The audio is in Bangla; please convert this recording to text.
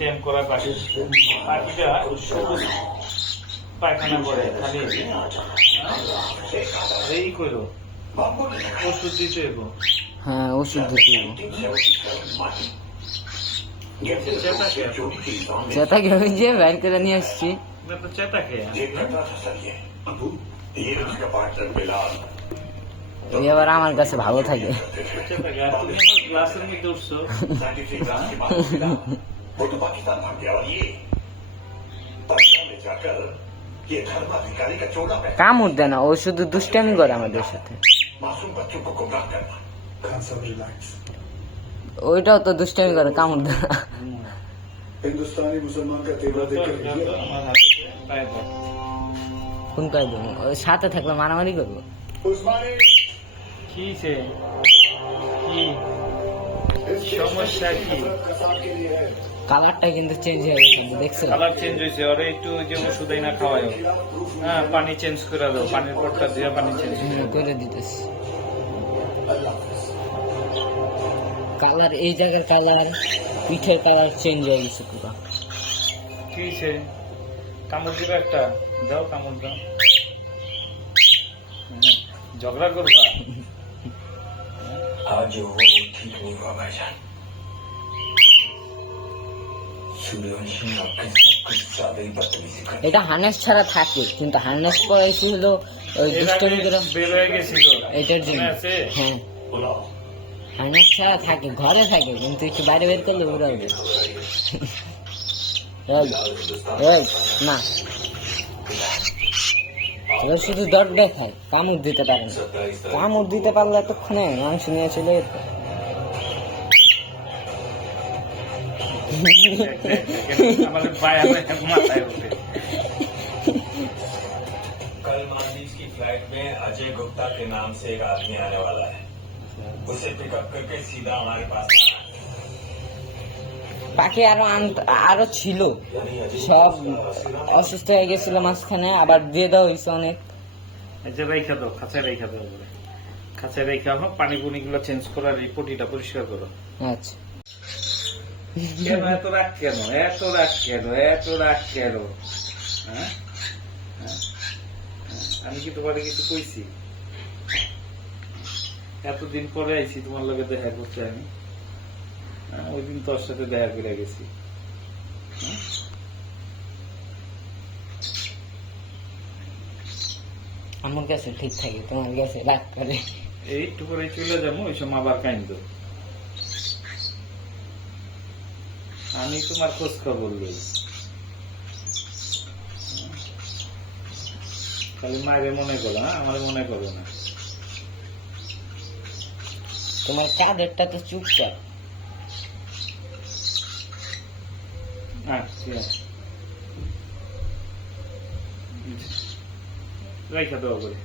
ট্যাম করা পাখি। পাখিটা সবুজ পায়খানা করে খালি এই করো ওষুধ দিতে হইব। হ্যাঁ ওষুধ দিতে হইব। চেতাকে ওই যে বাইর করে নিয়ে আসছি। চেতাকে ওই আবার আমার কাছে ভালো থাকে। গ্লাসের মধ্যে উঠছো কামড় দেয় না, ও শুধু দুষ্টামি করে আমাদের সাথে। ওইটাও তো দুষ্টামি করে, কামড় দেয় না। हिंदुस्तानी मुसलमान का तेवर देखकर কোন কাজ দেবো? ওর সাথে থাকলে মারামারি করবো। কি সে কি সমস্যা কি? কালারটা কিন্তু চেঞ্জ হয়ে গেছে, দেখছো? কালার চেঞ্জ হয়েছে। ওরে একটু যে ওষুধ না খাওয়ায়, হ্যাঁ পানি চেঞ্জ করে দাও, পানির পটটা দিয়ে পানি চেঞ্জ করে দিতেছি। কালার এই জায়গার কালার, পিঠের কালার চেঞ্জ হয়ে গেছে পুরো। কি সে কামড় দিবে একটা, দাও কামড় দাও। ঝগড়া করবা? आज वो ठीक नहीं हुआ भाईजान। सूर्यवंशी ने आपके साथ कुछ ज्यादा ही बदतमीजी कर। এটা হার্নেস ছাড়া থাকে, কিন্তু হার্নেস পরাইছি হলো ওই দুষ্টমি করে বের হয়ে গেছিল এটার জন্য। হ্যাঁ হার্নেস ছাড়া থাকে, ঘরে থাকে, কিন্তু একটু বাইরে বের করলে উড়ে উঠবে। না এবার শুধু দর দেখায়, কামড় দিতে পারে না। কামড় দিতে পারলে এতক্ষণে মাংস নিয়ে চলে যেত। আমাদের পায়ে মাথায় উঠে। कल मालदीव की फ्लाइट में अजय गुप्ता के नाम से एक आदमी आने वाला है। उसे पिकअप करके सीधा हमारे पास लाना है। পাখি আরো ছিল, সব অসুস্থ হয়ে গেছিল মাঝখানে, আবার দিয়ে দেওয়া হয়েছে অনেক। এই যে রেখা দাও, খাঁচায় রেখা দাও, খাঁচায় রেখা হোক, পানি পুনি গুলো চেঞ্জ করার এই পটিটা পরিষ্কার করো। আচ্ছা কেন এত রাগ, কেন এত রাগ, কেন এত রাগ, কেন? হ্যাঁ আমি কি তোমার কিছু কইছি? এতদিন পরে আইছি তোমার লগে দেখা করতে। আমি ওই দিন তোর সাথে দেখা করে গেছি। আমার কাছে ঠিক থাকে, তোমার কাছে রাগ করে। এইটু করে চলে যাবো, ওই সময় আবার কাইন্দ। আমি তোমার খোঁজ খবর লই, খালি মায়ের মনে করো, হ্যাঁ আমার মনে করো না। তোমার কাদেরটা তো চুপচাপ। হ্যাঁ ঠিক আছে, রেখা দেওয়া করে।